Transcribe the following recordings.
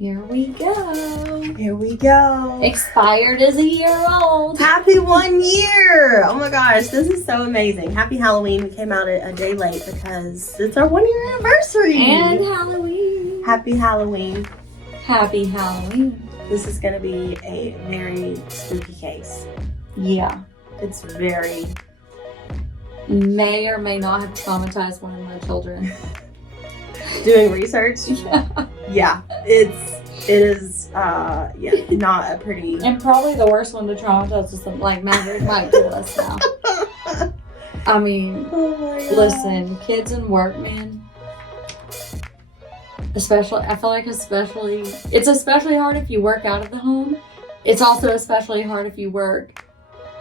Here we go. Here we go. Expired as a year old. Happy 1 year. Oh my gosh, this is so amazing. Happy Halloween. We came out a day late because it's our 1 year anniversary. And Halloween. Happy Halloween. Happy Halloween. This is going to be a very spooky case. Yeah. It's very... May or may not have traumatized one of my children. Doing research? Yeah. Yeah. It is not a pretty... And probably the worst one to traumatize is something like Maverick might kill us now. I mean, Oh my God. listen, kids and work, man. Especially, I feel like it's especially hard if you work out of the home. It's also especially hard if you work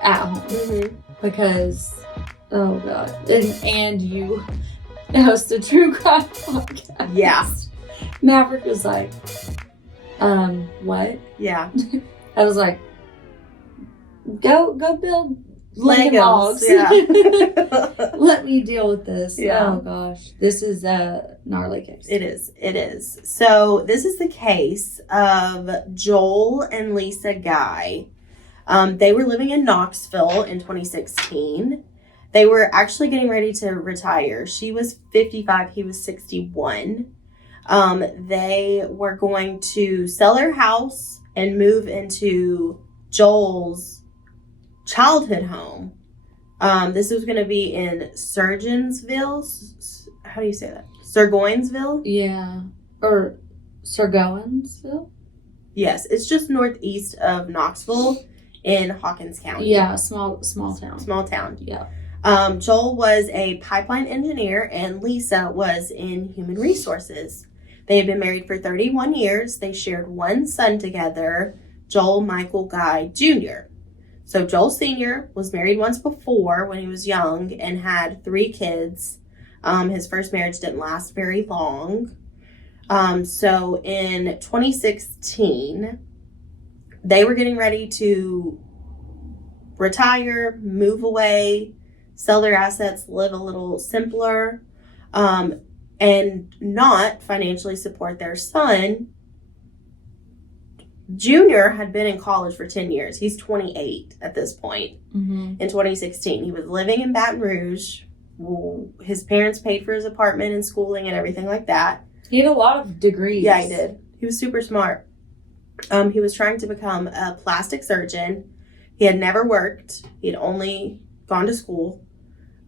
at home. Mm-hmm. Because, oh God. And you host a true crime podcast. Yeah. Maverick was like, what? Yeah. I was like, go build Legos. Logs. Yeah. Let me deal with this. Yeah. Oh gosh. This is a gnarly case. It is. So this is the case of Joel and Lisa Guy. They were living in Knoxville in 2016. They were actually getting ready to retire. She was 55, he was 61. They were going to sell their house and move into Joel's childhood home. This was going to be in Surgeonsville. How do you say that? Surgoinsville? Yeah. Or Surgoinsville? Yes, it's just northeast of Knoxville in Hawkins County. Yeah, small town. Small town. Yeah. Joel was a pipeline engineer and Lisa was in human resources. They had been married for 31 years. They shared one son together, Joel Michael Guy Jr. So Joel Sr. was married once before when he was young and had 3 kids. His first marriage didn't last very long. So in 2016, they were getting ready to retire, move away, sell their assets, live a little simpler, and not financially support their son. Junior had been in college for 10 years. He's 28 at this point. Mm-hmm. In 2016, he was living in Baton Rouge. His parents paid for his apartment and schooling and everything like that. He had a lot of degrees. Yeah, he did. He was super smart. He was trying to become a plastic surgeon. He had never worked. He had only gone to school.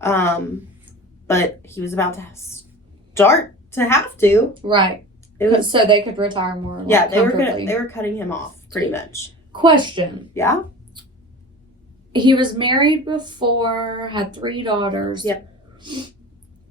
But he was about to start to have to. Right. So they could retire more. Yeah, they were cutting him off pretty much. Question. Yeah. He was married before, had 3 daughters. Yep.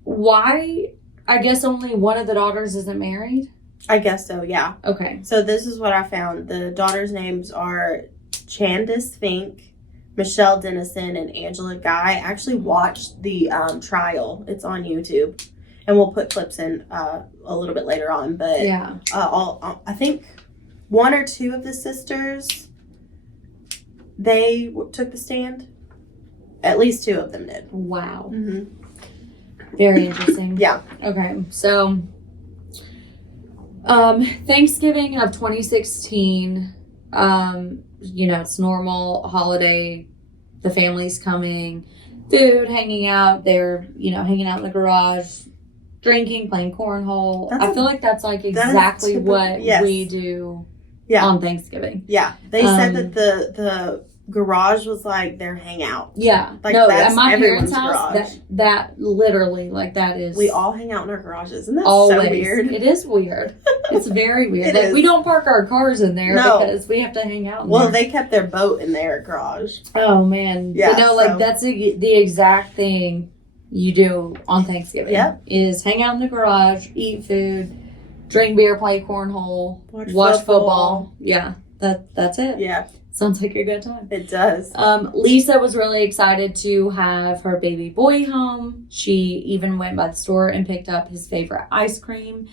Why? I guess only one of the daughters isn't married? I guess so, yeah. Okay. So this is what I found. The daughters' names are Candace Fink, Michelle Dennison, and Angela Guy. I actually watched the trial. It's on YouTube. And we'll put clips in a little bit later on. But yeah. I think 1 or 2 of the sisters, they took the stand. At least 2 of them did. Wow. Mm-hmm. Very interesting. Yeah. Okay. So, Thanksgiving of 2016, it's normal holiday. The family's coming, food, hanging out. They're, hanging out in the garage, drinking, playing cornhole. I feel like that's like exactly what we do on Thanksgiving. Yeah. They said that the garage was like their hangout. Yeah. Like no, that's at my everyone's parents' house, garage. that literally, like, that is... We all hang out in our garages. Isn't that always. So weird? It is weird. It's very weird. It is. We don't park our cars in there because we have to hang out in there. They kept their boat in their garage. Oh, man. Yeah. That's the exact thing you do on Thanksgiving. Yep. Is hang out in the garage, eat food, drink beer, play cornhole, watch football. Yeah. That's it. Yeah. Sounds like a good time. It does. Lisa was really excited to have her baby boy home. She even went by the store and picked up his favorite ice cream.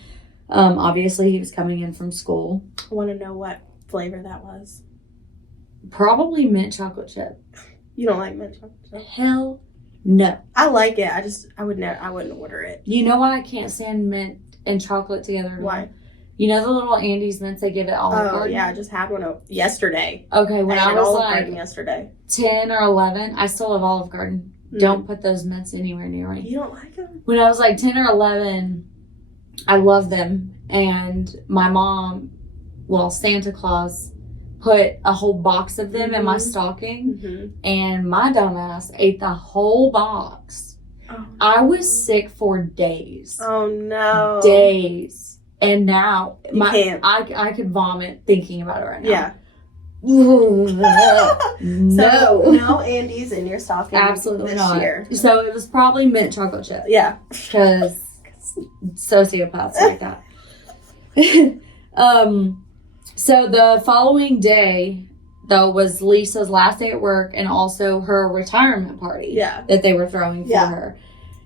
Obviously, he was coming in from school. I want to know what flavor that was. Probably mint chocolate chip. You don't like mint chocolate chip? Hell no. I like it. I wouldn't order it. You know why I can't stand mint and chocolate together? Why? You know the little Andes mints they give at Olive Garden? Yeah, I just had one yesterday. Okay, when I was Olive like Garden yesterday. 10 or 11, I still have Olive Garden. Don't put those mints anywhere near me. You don't like them? When I was like 10 or 11, I loved them. And my mom, Santa Claus, put a whole box of them in my stocking. And my dumbass ate the whole box. Oh. I was sick for days. Oh, no. Days. And now, I could vomit thinking about it right now. Yeah. No. So, no Andes in your stocking. Absolutely this not. year. So it was probably mint chocolate chip. Yeah. Because sociopaths like that. So the following day, though, was Lisa's last day at work and also her retirement party that they were throwing for her.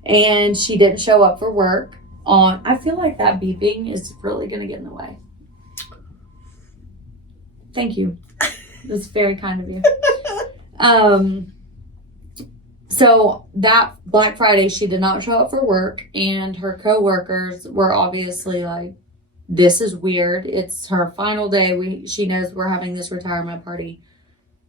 And she didn't show up for work I feel like that beeping is really going to get in the way. Thank you. That's very kind of you. So that Black Friday, she did not show up for work, and her coworkers were obviously like, this is weird. It's her final day. She knows we're having this retirement party.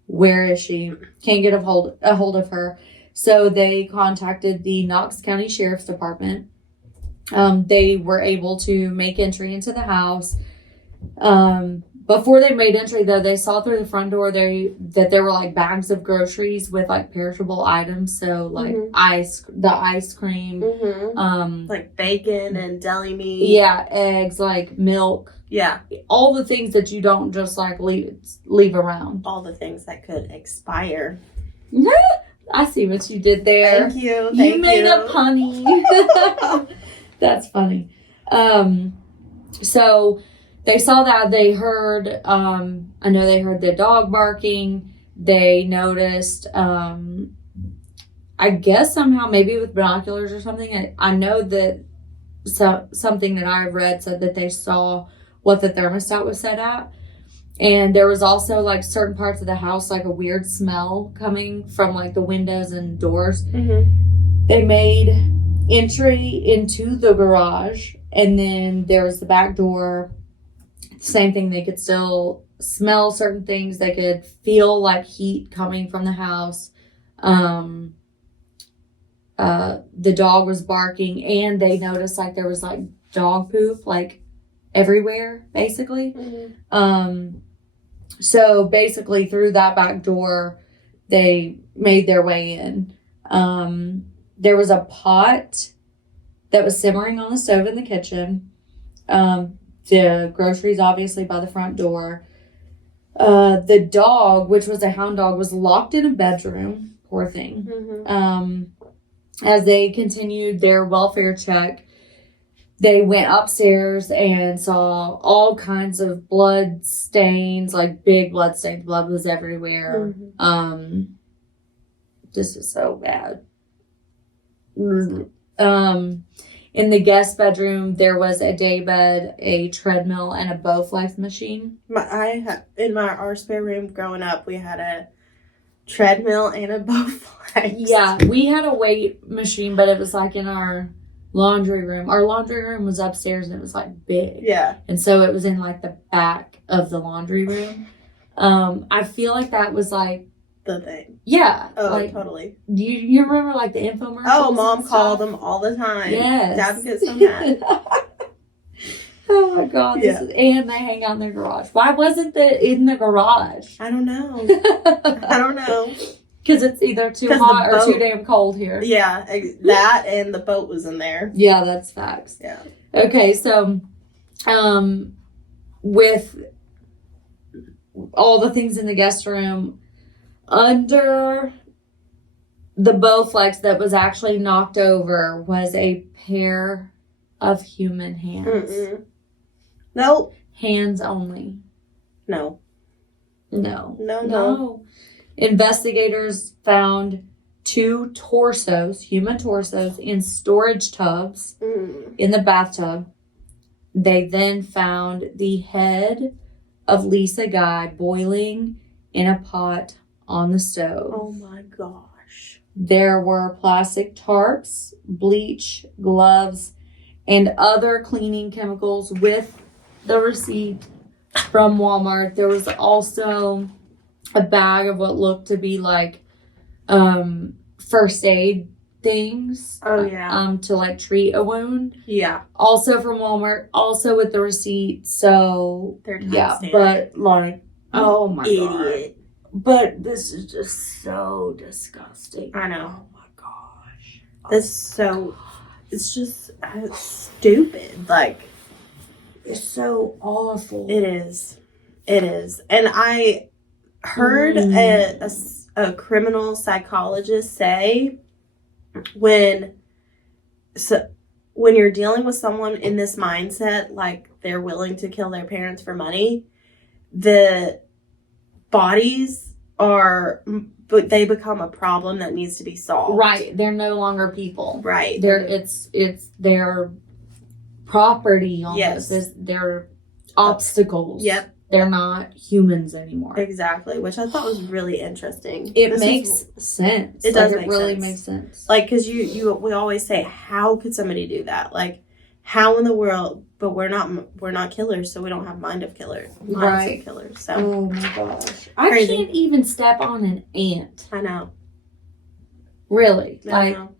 Where is she? Can't get a hold of her. So they contacted the Knox County Sheriff's Department. They were able to make entry into the house. Before they made entry, though, they saw through the front door that there were like bags of groceries with like perishable items. So like the ice cream, like bacon and deli meat. Yeah, eggs, like milk. Yeah, all the things that you don't just like leave around. All the things that could expire. I see what you did there. Thank you. You made a punny. That's funny. So they saw that. They heard, I know they heard the dog barking. They noticed, I guess somehow, maybe with binoculars or something. I know that something that I read said that they saw what the thermostat was set at. And there was also like certain parts of the house, like a weird smell coming from like the windows and doors. They made entry into the garage, and then there was the back door. Same thing. They could still smell certain things. They could feel like heat coming from the house. The dog was barking, and they noticed like there was like dog poop like everywhere, basically. So basically through that back door, they made their way in. There was a pot that was simmering on the stove in the kitchen. The groceries, obviously, by the front door. The dog, which was a hound dog, was locked in a bedroom. Poor thing. As they continued their welfare check, they went upstairs and saw all kinds of blood stains, like big blood stains. Blood was everywhere. This is so bad. In the guest bedroom, there was a daybed, a treadmill, and a Bowflex machine. In our spare room growing up, we had a treadmill and a Bowflex. Yeah, we had a weight machine, but it was like in our laundry room. Our laundry room was upstairs, and it was like big. Yeah. And so it was in like the back of the laundry room. I feel like that was like the thing. Yeah. Oh, like, totally. You remember like the infomercials? Oh, Mom called them all the time. Yes. Dad would get so mad. Oh my God. Yeah. And they hang out in their garage. Why wasn't it in the garage? I don't know. I don't know. Because it's either too hot or too damn cold here. Yeah. That and the boat was in there. Yeah, that's facts. Yeah. Okay, so with all the things in the guest room, under the Bowflex that was actually knocked over was a pair of human hands. Nope. Hands only. No. Investigators found 2 human torsos, in storage tubs in the bathtub. They then found the head of Lisa Guy boiling in a pot on the stove. Oh my gosh. There were plastic tarps, bleach, gloves, and other cleaning chemicals with the receipt from Walmart. There was also a bag of what looked to be like first aid things. Oh, yeah. To like treat a wound. Yeah. Also from Walmart. Also with the receipt. So They're yeah, timestamped. but like, oh my god. Idiot. But this is just so disgusting. I know. Oh my gosh. It's so, it's just stupid. Like, It's so awful. it is. It is. And I heard a criminal psychologist say when you're dealing with someone in this mindset, like they're willing to kill their parents for money, the bodies but they become a problem that needs to be solved. Right. They're no longer people. Right. It's their property almost. Yes. They're obstacles. Yep. They're not humans anymore. Exactly, which I thought was really interesting. It makes sense. It does It make really sense. makes sense. Like, because we always say, how could somebody do that? Like, how in the world? But we're not killers, so we don't have minds of killers. So Oh my gosh. I Crazy. can't even step on an ant. I know. Really. I Like, know.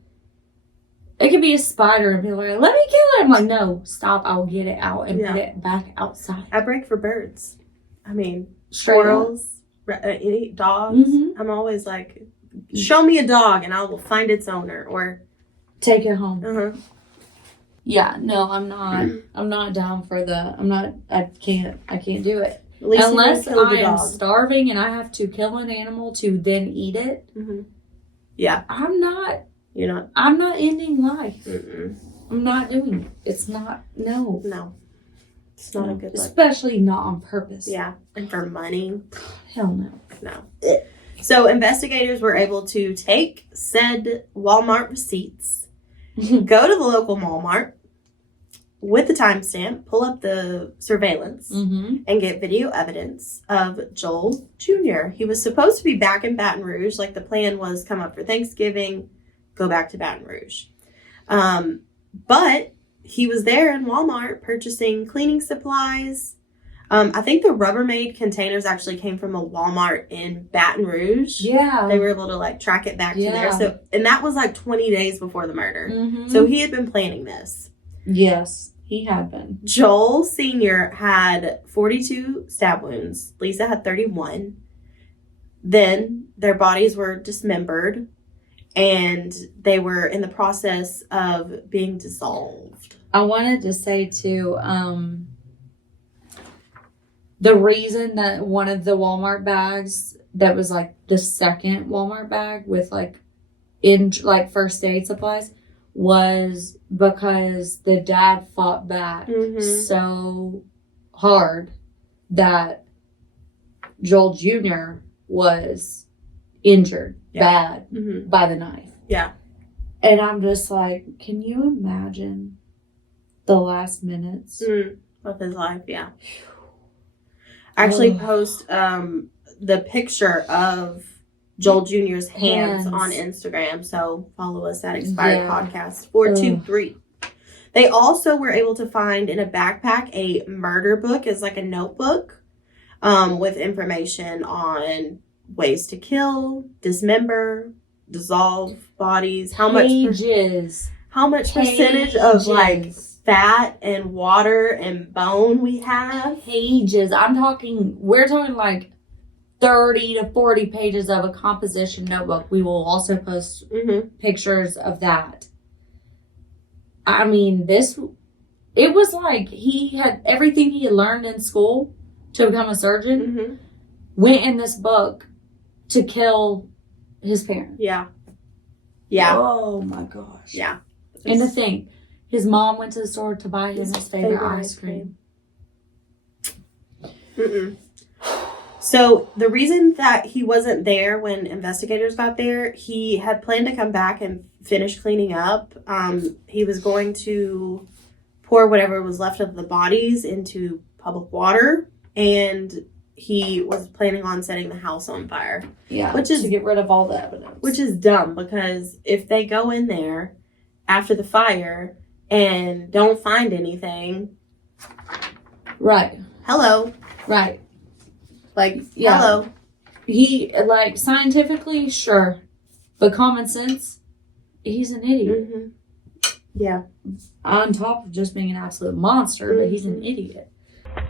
it could be a spider and people are like, let me kill it. I'm like, no, stop. I'll get it out and Yeah. put it back outside. I break for birds. I mean, Straight up. squirrels, dogs. Mhm. I'm always like, show me a dog and I will find its owner. Or Take it home. uh-huh. Yeah, no, I'm not down for I can't do it. At least Unless you didn't kill the I am dog. starving and I have to kill an animal to then eat it. Mm-hmm. Yeah, I'm not you're not. ending life. Mm-mm. I'm not doing it. It's not, no. No, it's not a good look. Especially not on purpose. Yeah, and for money. Hell no. No. So investigators were able to take said Walmart receipts, go to the local Walmart with the timestamp, pull up the surveillance, Mm-hmm. and get video evidence of Joel Jr. He was supposed to be back in Baton Rouge. Like, the plan was come up for Thanksgiving, go back to Baton Rouge. But he was there in Walmart purchasing cleaning supplies. I think the Rubbermaid containers actually came from a Walmart in Baton Rouge. Yeah. They were able to like track it back to there. Yeah. So, and that was like 20 days before the murder. Mm-hmm. So he had been planning this. Yes, he had been. Joel Sr. had 42 stab wounds. Lisa had 31. Then their bodies were dismembered and they were in the process of being dissolved. I wanted to say too, the reason that one of the Walmart bags that was like the second Walmart bag with like first aid supplies was because the dad fought back so hard that Joel Jr. was injured bad by the knife. Yeah. And I'm just like, can you imagine the last minutes? Of his life, yeah. Actually post the picture of Joel Jr.'s hands on Instagram. So follow us at Expired Podcast 423. They also were able to find in a backpack a murder book. It's like a notebook with information on ways to kill, dismember, dissolve bodies, how much percentage of like fat and water and bone we have. Pages. We're talking like 30 to 40 pages of a composition notebook. We will also post pictures of that. I mean, it was like he had everything he had learned in school to become a surgeon went in this book to kill his parents. Yeah. Yeah. Oh my gosh. Yeah. And the thing, his mom went to the store to buy him his favorite ice cream. So the reason that he wasn't there when investigators got there, he had planned to come back and finish cleaning up. He was going to pour whatever was left of the bodies into public water, and he was planning on setting the house on fire. Yeah, which is to get rid of all the evidence. Which is dumb, because if they go in there after the fire and don't find anything, Right. Hello. Right. Like, Yeah. hello. He, like, scientifically, sure. But common sense, he's an idiot. Mm-hmm. Yeah. On top of just being an absolute monster, but he's an idiot. That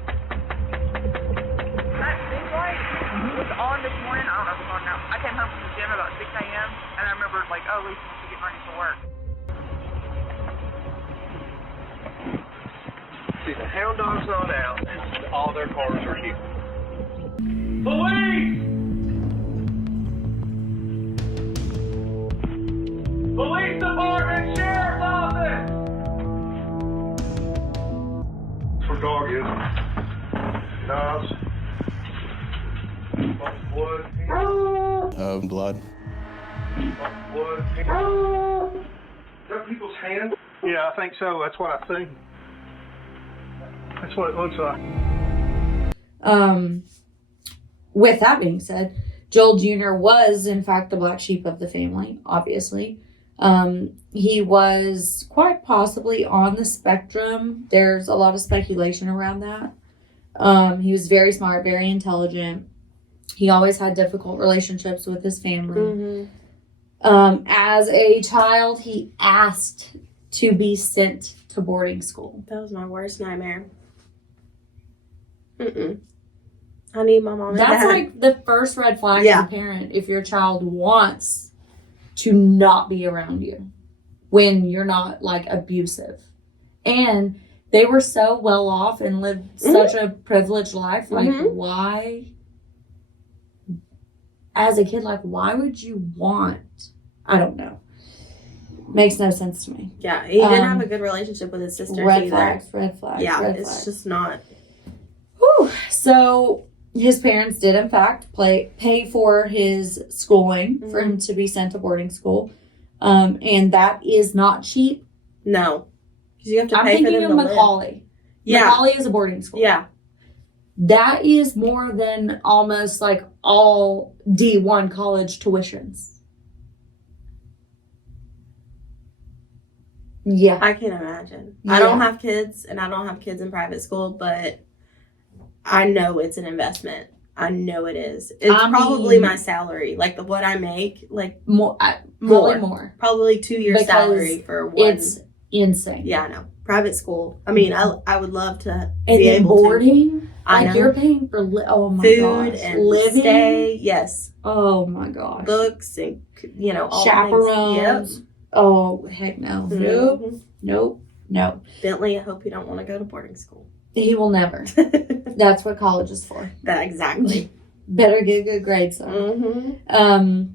big light was on this morning. I don't know if it's on now. I came home from the gym about 6 a.m. and I remember, like, oh, Lisa must be getting ready for work. See, the hound dog's not out, and all their cars are here. Police! Police department, sheriff's office! That's where dog is. Knives. Blood. Blood. Blood. Is that people's hands? Yeah, I think so. That's what I think. That's what it looks like. With that being said, Joel Jr. was, in fact, the black sheep of the family, obviously. He was quite possibly on the spectrum. There's a lot of speculation around that. He was very smart, very intelligent. He always had difficult relationships with his family. As a child, he asked to be sent to boarding school. That was my worst nightmare. I need my mom and That's dad. like the first red flag Yeah. as a parent if your child wants to not be around you when you're not like abusive. And they were so well off and lived such a privileged life. Like, why, as a kid, like, why would you want? I don't know. Makes no sense to me. Yeah, he didn't have a good relationship with his sisters Red either. flags, red flags. Yeah, red it's flags. just not. Whew. So his parents did, in fact, pay for his schooling for him to be sent to boarding school. And that is not cheap. No. Because you have to I'm pay for thinking them of to live. Macaulay. Yeah. Macaulay is a boarding school. Yeah. That is more than almost like all D1 college tuitions. Yeah. I can't imagine. Yeah. I don't have kids, and I don't have kids in private school, but I know it's an investment. I know it is. It's probably my salary, like what I make, like Probably more. Probably 2 years Because salary for one. It's insane. Yeah, I know. Private school. I mean, I would love to And be then able to. boarding, I like know. you're paying for oh my Food gosh, and living. stay. Yes. Oh my gosh, Books and, all chaperones. Things. Yep. Oh heck no, nope, Mhm. nope, no. Bentley, I hope you don't want to go to boarding school. He will never. That's what college is for. That exactly. Better get good grades though. Mm-hmm.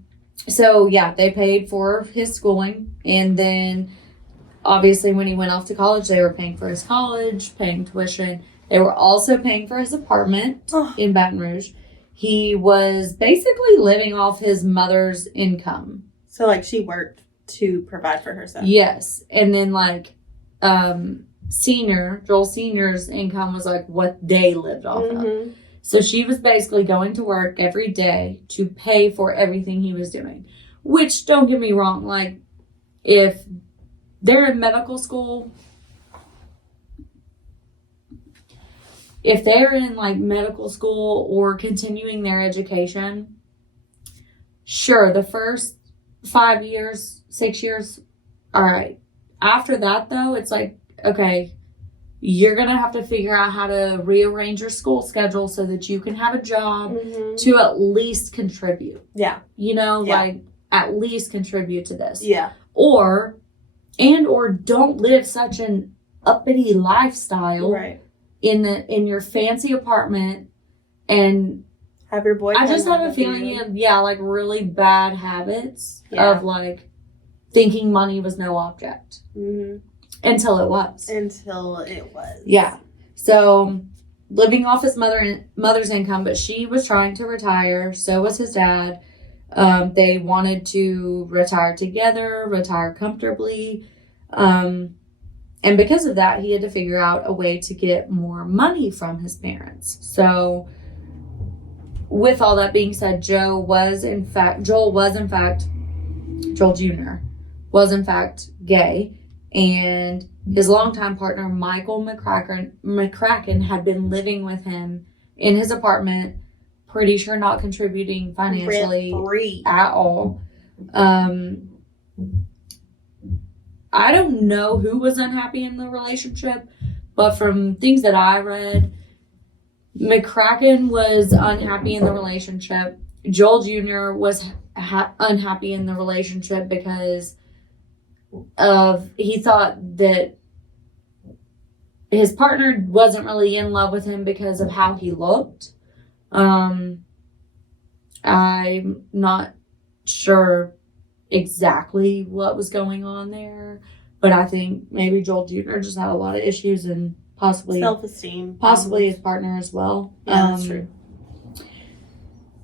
So yeah, they paid for his schooling, and then obviously when he went off to college, they were paying for his college, paying tuition. They were also paying for his apartment in Baton Rouge. He was basically living off his mother's income. So like she worked to provide for herself. Yes, and then like Joel Senior's income was like what they lived off of. So she was basically going to work every day to pay for everything he was doing. Which, don't get me wrong, like, if they're in medical school, if they're in, like, medical school or continuing their education, sure, the first 5 years, 6 years, all right. After that, though, it's like, okay, you're going to have to figure out how to rearrange your school schedule so that you can have a job to at least contribute. Yeah. Like at least contribute to this. Yeah. Or don't live such an uppity lifestyle in your fancy apartment and have your boyfriend. I just have a feeling you have, like really bad habits of like thinking money was no object. Until it was. Yeah. So living off his mother's income, but she was trying to retire. So was his dad. They wanted to retire together, retire comfortably. And because of that, he had to figure out a way to get more money from his parents. So with all that being said, Joel Jr. was in fact gay. and his longtime partner, Michael McCracken, had been living with him in his apartment, pretty sure not contributing financially Rent-free. at all. I don't know who was unhappy in the relationship, but from things that I read, McCracken was unhappy in the relationship. Joel Jr. was unhappy in the relationship because he thought that his partner wasn't really in love with him because of how he looked. I'm not sure exactly what was going on there, but I think maybe Joel Jr. just had a lot of issues and possibly self-esteem, possibly his partner as well. Yeah, that's true.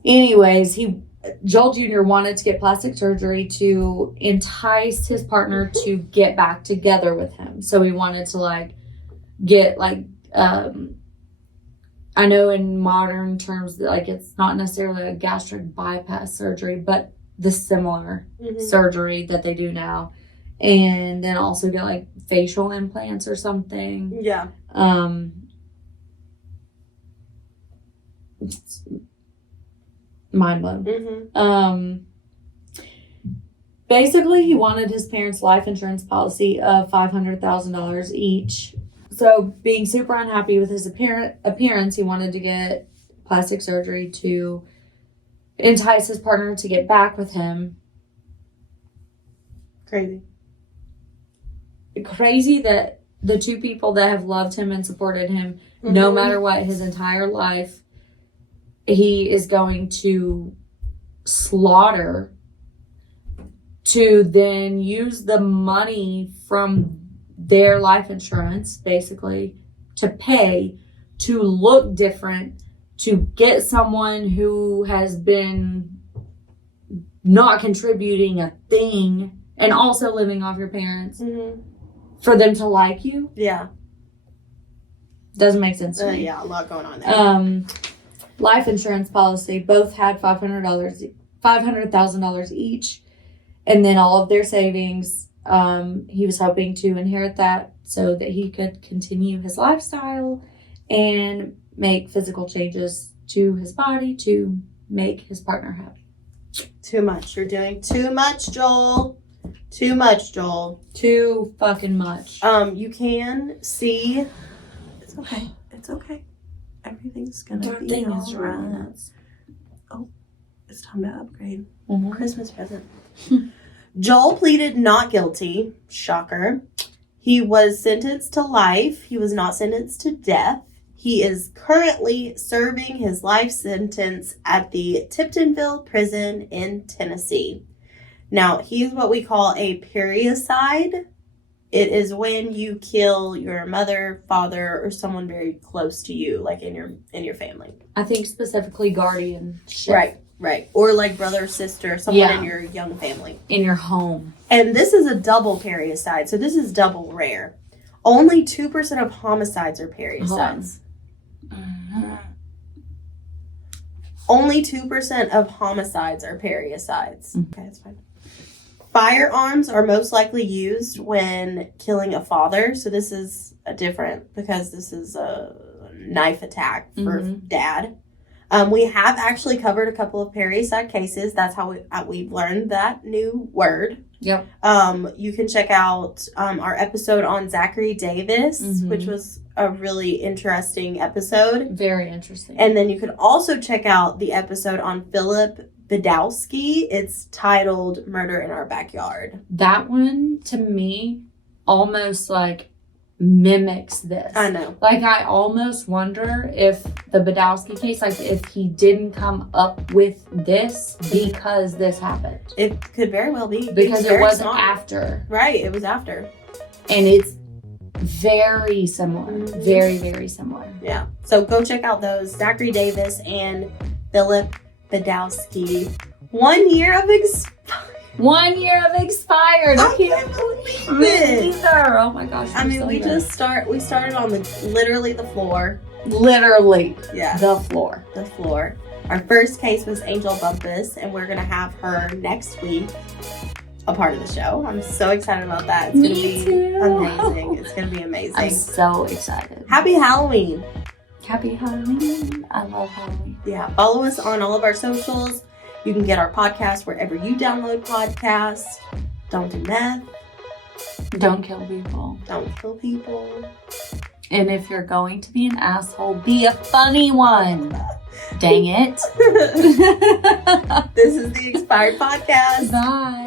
Anyways, Joel Jr. wanted to get plastic surgery to entice his partner to get back together with him. So he wanted to get I know in modern terms that it's not necessarily a gastric bypass surgery, but the similar surgery that they do now, and then also get facial implants or something. Yeah. It's mind blown. Basically, he wanted his parents' life insurance policy of $500,000 each. So, being super unhappy with his appearance, he wanted to get plastic surgery to entice his partner to get back with him. Crazy that the two people that have loved him and supported him, no matter what, his entire life, he is going to slaughter to then use the money from their life insurance, basically, to pay to look different, to get someone who has been not contributing a thing and also living off your parents for them to like you. Yeah. Doesn't make sense to me. Yeah, a lot going on there. Life insurance policy, both had $500,000 each, and then all of their savings. He was hoping to inherit that so that he could continue his lifestyle and make physical changes to his body to make his partner happy. Too much. You're doing too much, Joel. Too much, Joel. Too fucking much. You can see. It's okay. It's okay. Everything's gonna be all right. Oh, it's time to upgrade. Christmas present. Joel pleaded not guilty. Shocker. He was sentenced to life. He was not sentenced to death. He is currently serving his life sentence at the Tiptonville prison in Tennessee. Now, he's what we call a parricide. It is when you kill your mother, father, or someone very close to you, like in your family. I think specifically guardianship. Right. Or like brother or sister, someone in your young family. In your home. And this is a double parricide, so this is double rare. Only 2% of homicides are parricides. Only 2% of homicides are parricides. Okay, that's fine. Firearms are most likely used when killing a father. So this is different because this is a knife attack for dad. We have actually covered a couple of parricide cases. That's how we've learned that new word. Yep. You can check out our episode on Zachary Davis, which was a really interesting episode. Very interesting. And then you can also check out the episode on Philip Badowski. It's titled Murder in Our Backyard. That one, to me, almost mimics this. I know. I almost wonder if the Badowski case, if he didn't come up with this because this happened. It could very well be. Because it wasn't after. Right, it was after. And it's very similar. Very, very similar. Yeah. So go check out those. Zachary Davis and Philip Badowski. 1 year of expired. 1 year of expired. I can't believe it. Either. Oh my gosh. I mean, we started on literally the floor. Literally. Yeah. The floor. The floor. Our first case was Angel Bumpus, and we're going to have her next week. a part of the show. I'm so excited about that. It's going to be amazing. It's going to be amazing. I'm so excited. Happy Halloween. Happy Halloween. I love Halloween. Yeah. Follow us on all of our socials. You can get our podcast wherever you download podcasts. Don't do meth. Don't kill people. Don't kill people. And if you're going to be an asshole, be a funny one. Dang it. This is the Expired Podcast. Bye.